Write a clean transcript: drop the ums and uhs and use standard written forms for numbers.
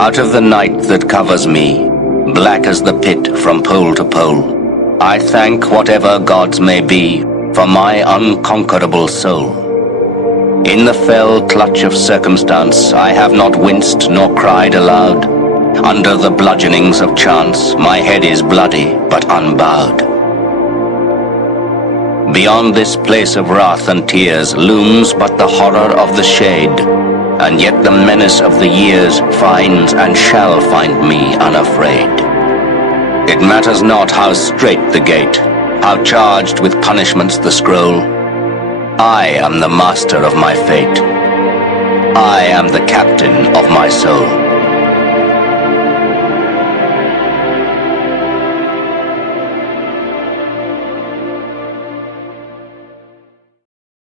Out of the night that covers me, black as the pit from pole to pole, I thank whatever gods may be for my unconquerable soul. In the fell clutch of circumstance, I have not winced nor cried aloud. Under the bludgeonings of chance, my head is bloody but unbowed. Beyond this place of wrath and tears looms but the horror of the shade, and yet the menace of the years finds and shall find me unafraid. It matters not how strait the gate, how charged with punishments the scroll. I am the master of my fate. I am the captain of my soul.